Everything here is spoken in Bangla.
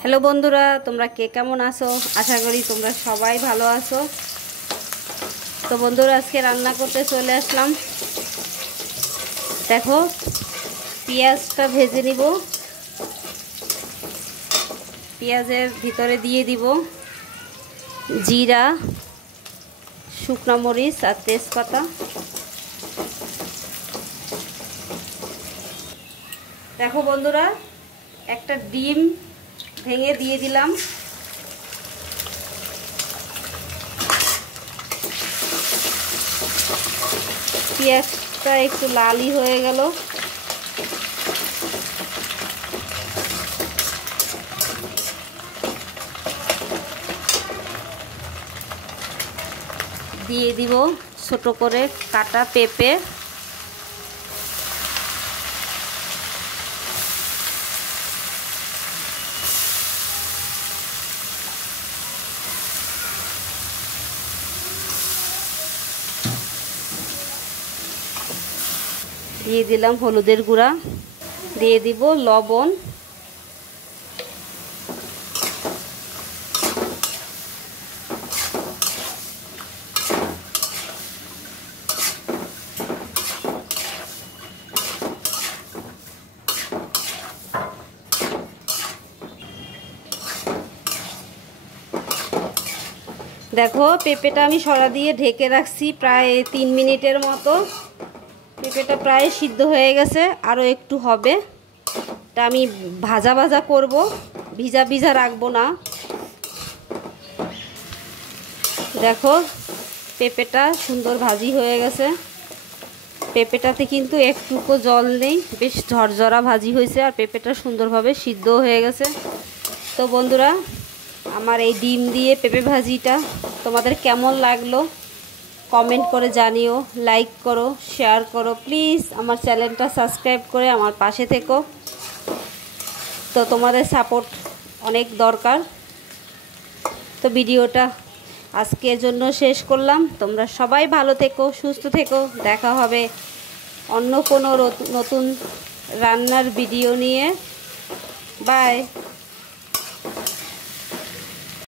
হ্যালো বন্ধুরা, তোমরা কে কেমন আছো? আশা করি তোমরা সবাই ভালো আছো। তো বন্ধুরা, আজকে রান্না করতে চলে আসলাম। দেখো, পেঁয়াজটা ভেজে নিব। পেঁয়াজের ভিতরে দিয়ে দিব জিরা, শুকনো মরিচ আর তেজপাতা। দেখো বন্ধুরা, একটা ডিম ভেঙে দিয়ে দিলাম। পেঁয়াজটা একটু লালই হয়ে গেল। দিয়ে দিব ছোট করে কাটা পেঁপে। দিয়ে দিলাম হলুদের গুঁড়া, দিয়ে দিব লবণ, দেখো পেঁপেটা আমি সরা দিয়ে ঢেকে রাখছি প্রায় 3 মিনিটের মতো। পেঁপেটা প্রায় সিদ্ধ হয়ে গেছে, আরও একটু হবে। তা আমি ভাজা ভাজা করব, ভিজা ভিজা রাখবো না। দেখো পেঁপেটা সুন্দর ভাজি হয়ে গেছে। পেঁপেটাতে কিন্তু একটুকু জল নেই, বেশ ঝরঝরা ভাজি হয়েছে, আর পেঁপেটা সুন্দরভাবে সিদ্ধ হয়ে গেছে। তো বন্ধুরা, আমার এই ডিম দিয়ে পেঁপে ভাজিটা তোমাদের কেমন লাগলো কমেন্ট করে জানিও, লাইক করো, শেয়ার করো। প্লিজ আমার চ্যানেলটা সাবস্ক্রাইব করে আমার পাশে থেকো। তো তোমাদের সাপোর্ট অনেক দরকার। তো ভিডিওটা আজকের জন্য শেষ করলাম। তোমরা সবাই ভালো থেকো, সুস্থ থেকো। দেখা হবে অন্য কোনো নতুন রান্নার ভিডিও নিয়ে। বাই।